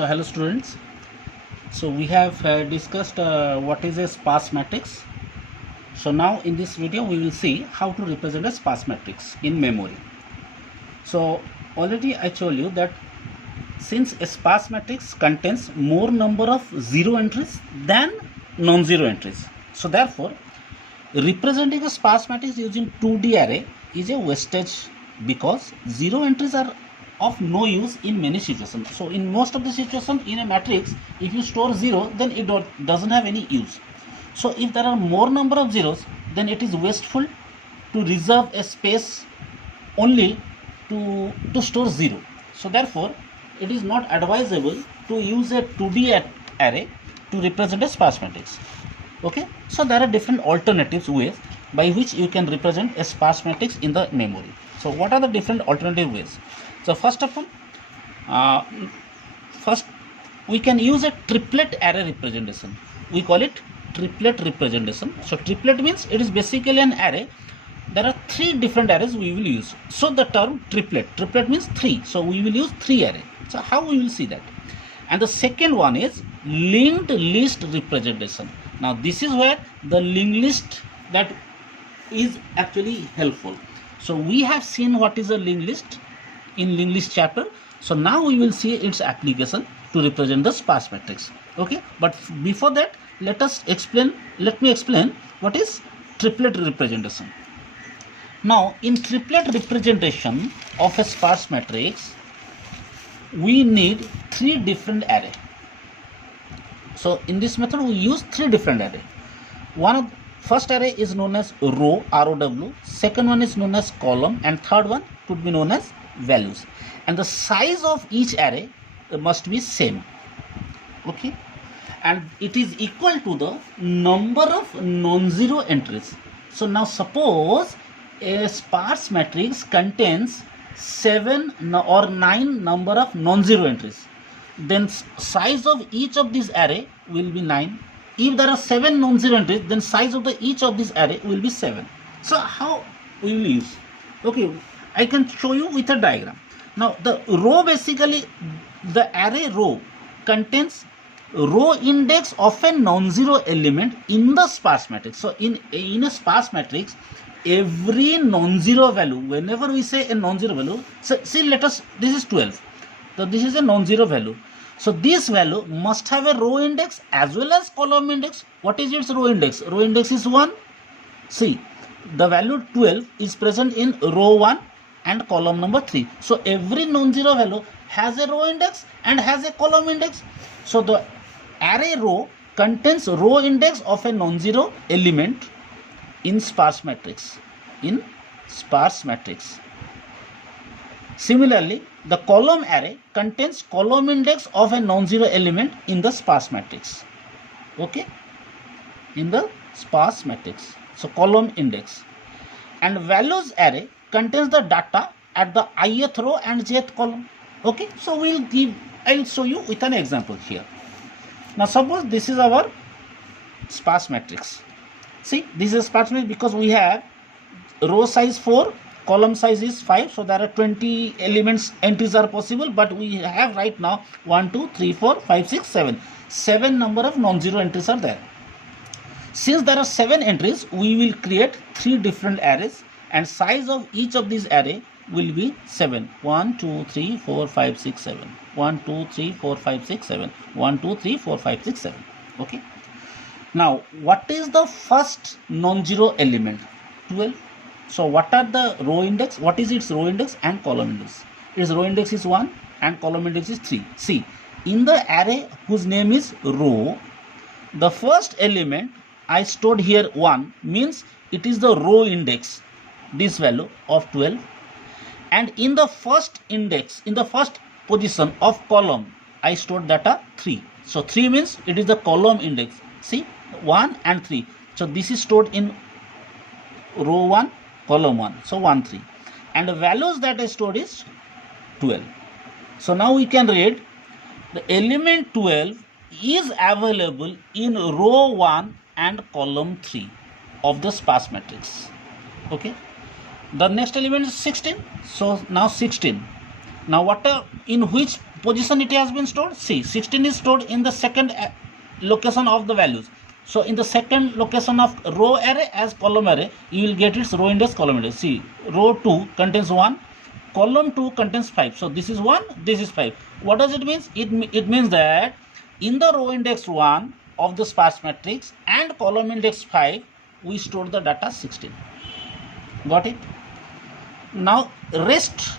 So hello students. So we have discussed what is a sparse matrix. So now in this video we will see how to represent a sparse matrix in memory. So already I told you that since a sparse matrix contains more number of zero entries than non-zero entries, so therefore representing a sparse matrix using 2D array is a wastage because zero entries are of no use in many situations. So in most of the situations in a matrix, if you store 0, then it doesn't have any use. So if there are more number of zeros, then it is wasteful to reserve a space only to store 0. So therefore it is not advisable to use a 2D array to represent a sparse matrix. Okay, so there are different alternatives ways by which you can represent a sparse matrix in the memory. So what are the different alternative ways? So first of all, first we can use a triplet array representation. We call it triplet representation. So triplet means it is basically an array. There are 3 different arrays we will use. So the term triplet means 3. So we will use 3 array. So how we will see that? And the second one is linked list representation. Now this is where the linked list that is actually helpful. So we have seen what is a linked list in linked list chapter. So now we will see its application to represent the sparse matrix. Okay, but before that let me explain what is triplet representation. Now in triplet representation of a sparse matrix we need 3 different array. So in this method we use 3 different array. First array is known as row, ROW, second one is known as column, and third one could be known as values. And the size of each array must be same. Okay, and it is equal to the number of non-zero entries. So now suppose a sparse matrix contains 7 or 9 number of non-zero entries, then size of each of these array will be 9. If there are 7 non-zero entries, then size of each of this array will be 7. So how we will use? Okay, I can show you with a diagram. Now the row, basically the array row contains row index of a non-zero element in the sparse matrix. So in a sparse matrix, every non-zero value, whenever we say a non-zero value, so see, this is 12. So this is a non-zero value. So this value must have a row index as well as column index. What is its row index? Row index is 1. See, the value 12 is present in row 1 and column number 3. So every non-zero value has a row index and has a column index. So the array row contains row index of a non-zero element in sparse matrix. Similarly, the column array contains column index of a non-zero element in the sparse matrix. Okay, in the sparse matrix. So column index. And values array contains the data at the ith row and jth column. Okay, so I'll show you with an example here. Now suppose this is our sparse matrix. See, this is sparse matrix because we have row size 4, column size is 5, so there are 20 elements entries are possible, but we have right now 1 2 3 4 5 6 7 number of non-zero entries are there. Since there are 7 entries, we will create 3 different arrays and size of each of these array will be 7. 1 2 3 4 5 6 7 1 2 3 4 5 6 7 1 2 3 4 5 6 7. Okay, now what is the first non-zero element? 12. So what are the row index? What is its row index and column index? Its row index is 1 and column index is 3. See, in the array whose name is row, the first element I stored here 1 means it is the row index, this value of 12. And in the first index, in the first position of column, I stored data 3. So 3 means it is the column index. See, 1 and 3. So this is stored in row 1, column 1. So 1 3. And the values that I stored is 12. So now we can read the element 12 is available in row 1 and column 3 of the sparse matrix. Okay. The next element is 16. So now 16. Now in which position it has been stored? See, 16 is stored in the second location of the values. So in the second location of row array as column array, you will get its row index, column index. See, row 2 contains 1, column 2 contains 5. So this is 1, this is 5. What does it mean? It means that in the row index 1 of the sparse matrix and column index 5, we store the data 16. Got it? Now rest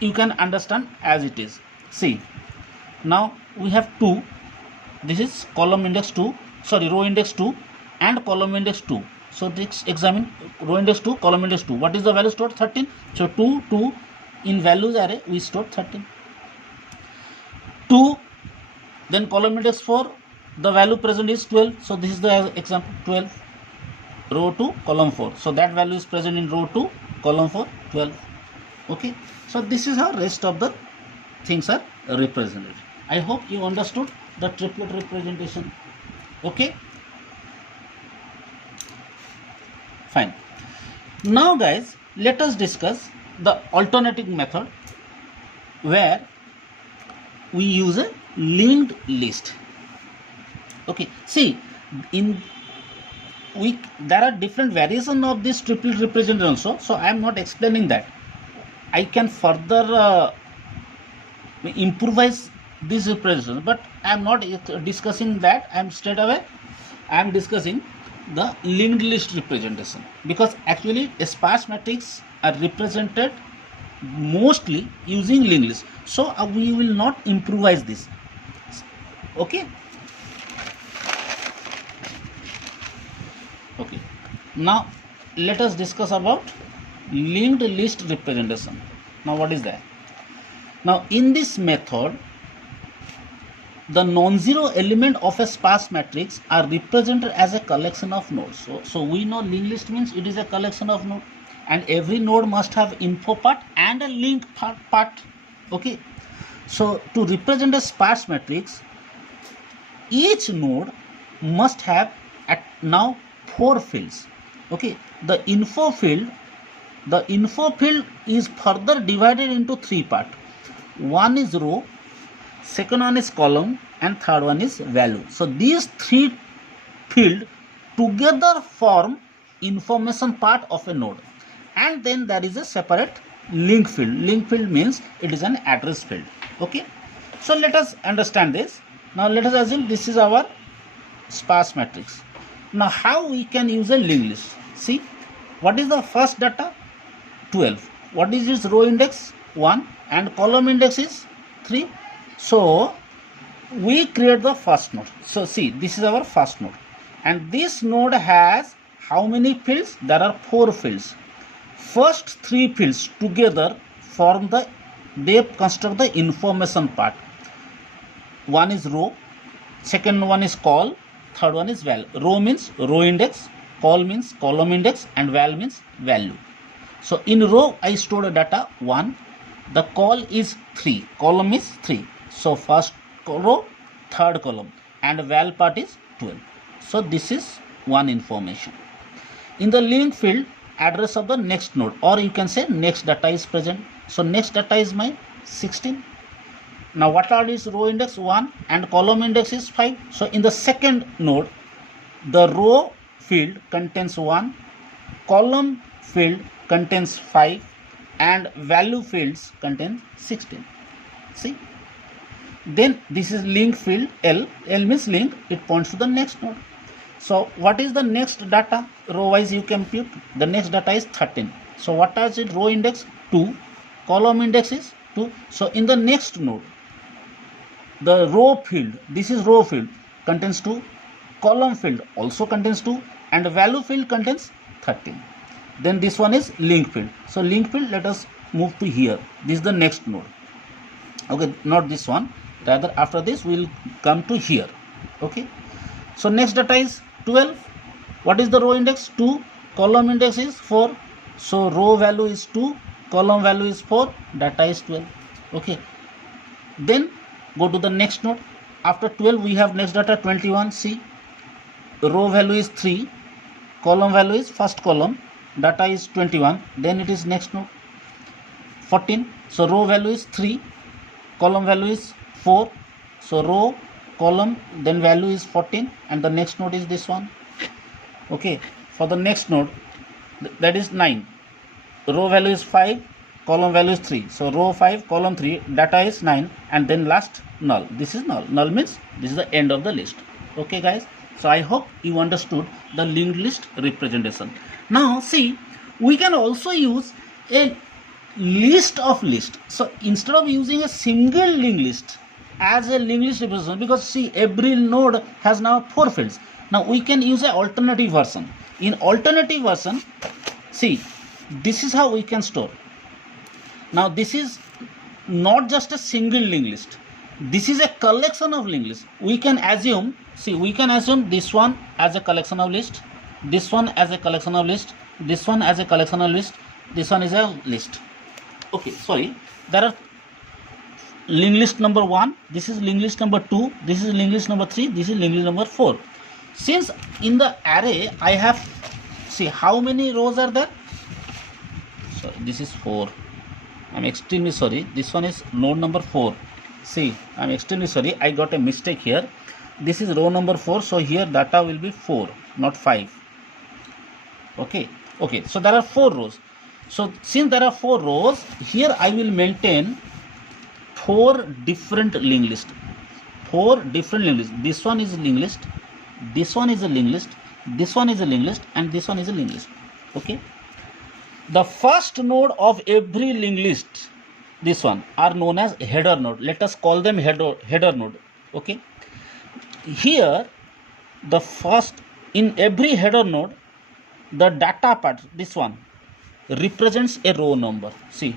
you can understand as it is. See, now we have 2. This is column index 2, sorry, row index 2 and column index 2. So let's examine row index 2, column index 2. What is the value stored? 13. So 2, 2 in values array we stored 13. 2, then column index 4, the value present is 12. So this is the example, 12. Row 2, column 4. So that value is present in row 2, column 4, 12. Okay. So this is how rest of the things are represented. I hope you understood the triplet representation. Okay. Fine. Now guys, let us discuss the alternative method where we use a linked list. Okay. See, there are different variations of this triplet representation also. So I am not explaining that. I can further improvise this representation, but I am not discussing that. I am discussing the linked list representation, because actually sparse matrix are represented mostly using linked list. So we will not improvise this. Okay. Okay. Now let us discuss about linked list representation. Now what is that? Now in this method, the non-zero element of a sparse matrix are represented as a collection of nodes. So we know linked list means it is a collection of nodes, and every node must have info part and a link part. Okay. So to represent a sparse matrix, each node must have now 4 fields. Okay. The info field is further divided into 3 parts. One is row, second one is column, and third one is value. So these 3 fields together form information part of a node, and then there is a separate link field. Link field means it is an address field. Okay. So let us understand this. Now let us assume this is our sparse matrix. Now how we can use a linked list? See, what is the first data? 12. What is its row index? 1, and column index is 3. So we create the first node. So see, this is our first node, and this node has how many fields? There are 4 fields. First 3 fields together they construct the information part. One is row, second one is col, third one is val. Row means row index, col means column index, and val means value. So in row I stored a data 1, the col is 3, column is 3. So first row, third column, and val part is 12. So this is one information. In the link field, address of the next node, or you can say next data is present. So next data is my 16. Now what are its row index? 1, and column index is 5. So in the second node, the row field contains 1, column field contains 5, and value fields contain 16. See, then this is link field L. L means link, it points to the next node. So what is the next data? Row wise you compute. The next data is 13. So what is it? Row index 2, column index is 2. So in the next node, the row field, this is row field, contains 2, column field also contains 2, and value field contains 13. Then this one is link field. So link field, let us move to here. This is the next node. Okay, not this one. Rather after this we will come to here. Okay. So next data is 12. What is the row index? 2. Column index is 4. So row value is 2. Column value is 4. Data is 12. Okay. Then go to the next node. After 12 we have next data 21. See, row value is 3. Column value is first column. Data is 21. Then it is next node 14. So row value is 3. column value is 4, so row, column, then value is 14, and the next node is this one. Okay, for the next node, that is 9, row value is 5, column value is 3, so row 5, column 3, data is 9, and then last null. This is null. Null means this is the end of the list. Okay guys, so I hope you understood the linked list representation. Now see, we can also use a list of list. So instead of using a single linked list as a linked list representation, because see, every node has now 4 fields. Now we can use an alternative version. In alternative version, see, this is how we can store. Now this is not just a single linked list. This is a collection of linked lists. We can assume, see, we can assume this one as a collection of list, this one as a collection of list, this one as a collection of list, this one is a list. Okay, sorry, there are linked list number 1, this is linked list number 2, this is linked list number 3, this is linked list number 4. Since in the array I have, see, how many rows are there? So this is 4. I'm extremely sorry, this one is node number 4. See, I'm extremely sorry, I got a mistake here. This is row number 4, so here data will be 4, not 5. Okay, so there are 4 rows. So since there are 4 rows, here I will maintain 4 different linked lists. 4 different linked lists. This one is a linked list, this one is a linked list, this one is a linked list, and this one is a linked list. Okay. The first node of every linked list, this one, are known as header node. Let us call them header node. Okay. Here, the first, in every header node, the data part, this one, represents a row number. See,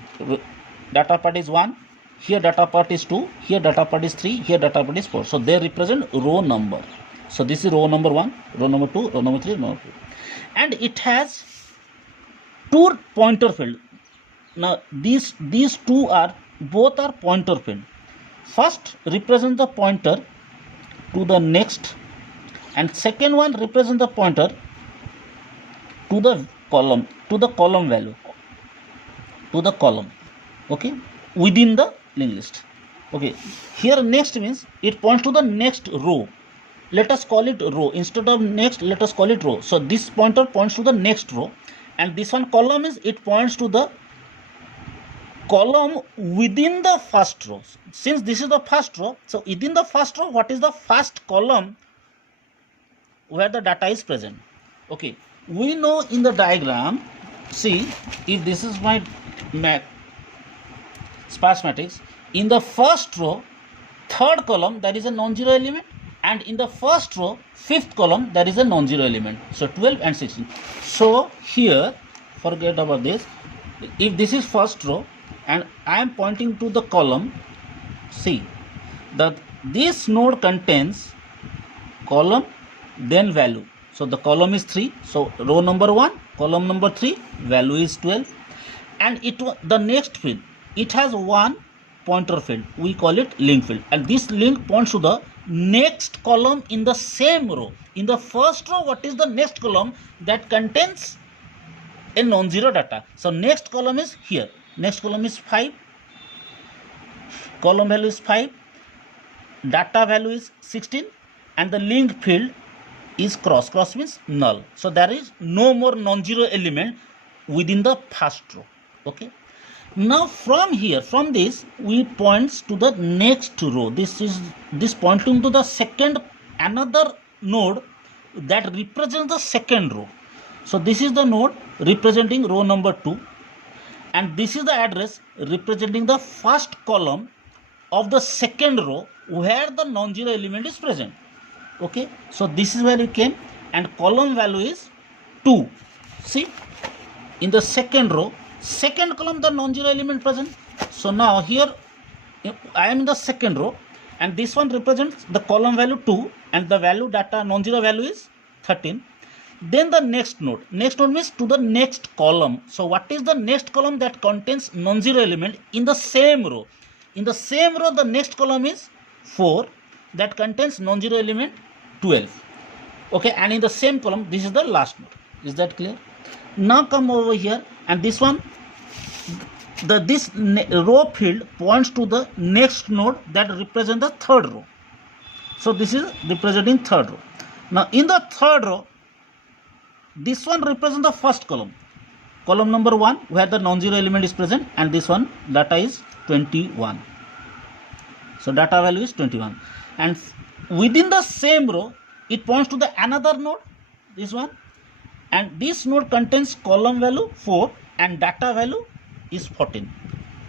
data part is 1, here data part is 2, here data part is 3, here data part is 4. So they represent row number. So this is row number 1, row number 2, row number 3, row number 4. And it has 2 pointer field. Now these two are, both are pointer field. First represent the pointer to the next, and second one represent the pointer to the column value, to the column, okay, within the linked list. Okay, here next means it points to the next row. Let us call it row. Instead of next, let us call it row. So this pointer points to the next row, and this one column is, it points to the column within the first row. Since this is the first row, so within the first row, what is the first column where the data is present? Okay, we know in the diagram, see, if this is my sparse matrix, in the first row, third column, there is a non-zero element, and in the first row, fifth column, there is a non-zero element. So 12 and 16. So here, forget about this. If this is first row and I am pointing to the column, see that this node contains column, then value. So the column is 3. So row number 1, column number 3, value is 12. And the next field, it has 1 pointer field. We call it link field. And this link points to the next column in the same row. In the first row, what is the next column? That contains a non-zero data. So next column is here. Next column is 5. Column value is 5. Data value is 16. And the link field is cross. Cross means null. So there is no more non-zero element within the first row. Okay. Now from here, from this, we points to the next row. This pointing to the another node that represents the second row. So this is the node representing row number 2, and this is the address representing the first column of the second row where the non-zero element is present. Okay, so this is where you came, and column value is 2. See, in the second row, second column, the non-zero element present. So now here I am in the second row, and this one represents the column value 2, and the value data non-zero value is 13. Then the next node means to the next column. So what is the next column that contains non-zero element in the same row? In the same row, the next column is 4 that contains non-zero element 12. Okay, and in the same column, this is the last node. Is that clear? Now come over here, and this one, this row field points to the next node that represents the third row. So this is representing third row. Now in the third row, this one represents the first column, column number 1, where the non-zero element is present, and this one data is 21. So data value is 21, and within the same row it points to the another node, this one, and this node contains column value 4 and data value is 14,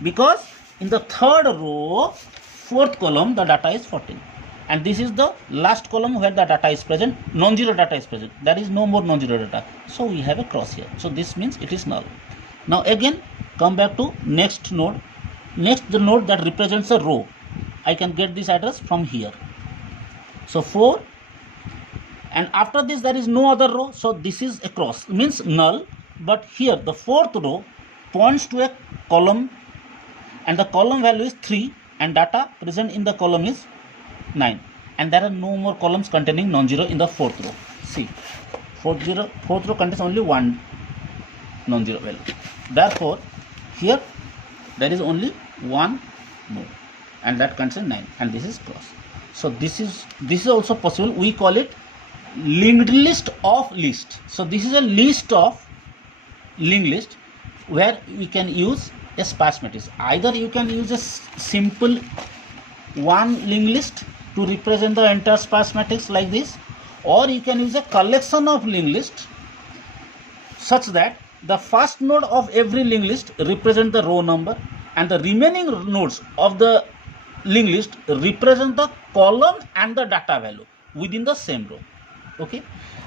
because in the third row, fourth column, the data is 14, and this is the last column where the data is present, non-zero data is present. There is no more non-zero data, so we have a cross here. So this means it is null. Now again come back to next node. Next, the node that represents a row, I can get this address from here. So 4, and after this there is no other row, so this is a cross, means null. But here the fourth row points to a column, and the column value is 3, and data present in the column is 9, and there are no more columns containing non-zero in the fourth row. See, fourth row contains only one non-zero value. Therefore here there is only one node, and that contains 9, and this is cross. So this is also possible. We call it linked list of list. So this is a list of linked list where we can use a sparse matrix. Either you can use a simple one linked list to represent the entire sparse matrix like this, or you can use a collection of linked list such that the first node of every linked list represent the row number, and the remaining nodes of the linked list represent the column and the data value within the same row. Okay,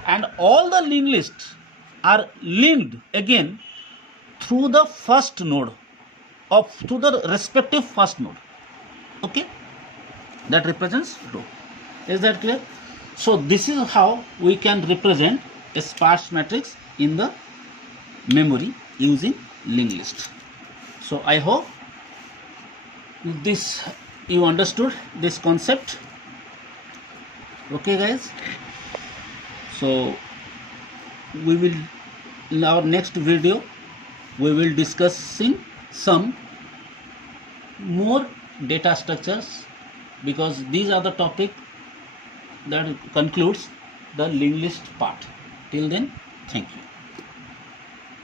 and all the linked lists are linked again through the first node to the respective first node. Okay, that represents row. Is that clear? So this is how we can represent a sparse matrix in the memory using linked list. So I hope you understood this concept. Okay guys, so we will, in our next video we will discussing some more data structures, because these are the topic that concludes the linked list part. Till then, thank you.